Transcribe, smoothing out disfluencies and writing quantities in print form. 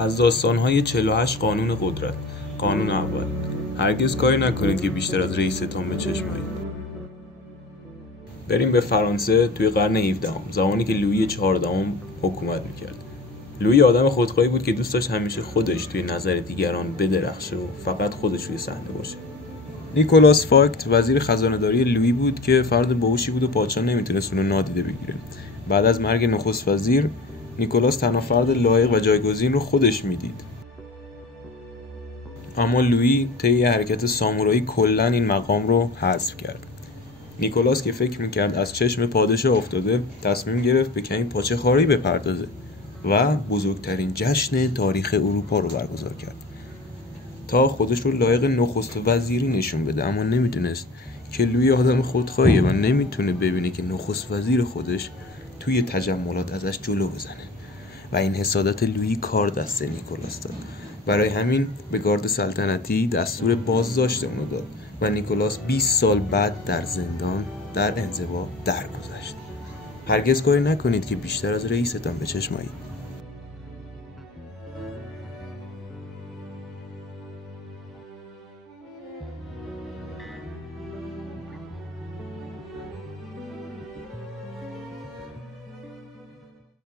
از داستان‌های 48 قانون قدرت. قانون اول: هرگز کاری نکنید که بیشتر از رئیستان به چشم آیید. بریم به فرانسه توی قرن 17 زمانی که لویی 14 حکومت میکرد. لویی آدم خودخواهی بود که دوست داشت همیشه خودش توی نظر دیگران بدرخشه و فقط خودش روی صحنه باشه. نیکولاس فاکت وزیر خزانه‌داری لویی بود که فرد باهوشی بود و پادشاه نمیتونست اونو نادیده بگیره. بعد از مرگ نخست وزیر، نیکولاس تنها فرد لایق و جایگزین رو خودش میدید. اما لویی طی حرکت سامورایی کلاً این مقام رو حذف کرد. نیکولاس که فکر میکرد از چشم پادشاه افتاده، تصمیم گرفت به کمی پاچه‌خواری بپردازه و بزرگترین جشن تاریخ اروپا رو برگزار کرد تا خودش رو لایق نخست وزیری نشون بده. اما نمیدونست که لویی آدم خودخواهیه و نمیتونه ببینه که نخست وزیر خودش توی تجملات ازش جلو بزنه و این حسادت لویی کار دست نیکولاس داد. برای همین به گارد سلطنتی دستور بازداشت اونو داد و نیکولاس 20 سال بعد در زندان در انزوا درگذشت. هرگز کاری نکنید که بیشتر از رئیستان به چشم آیید.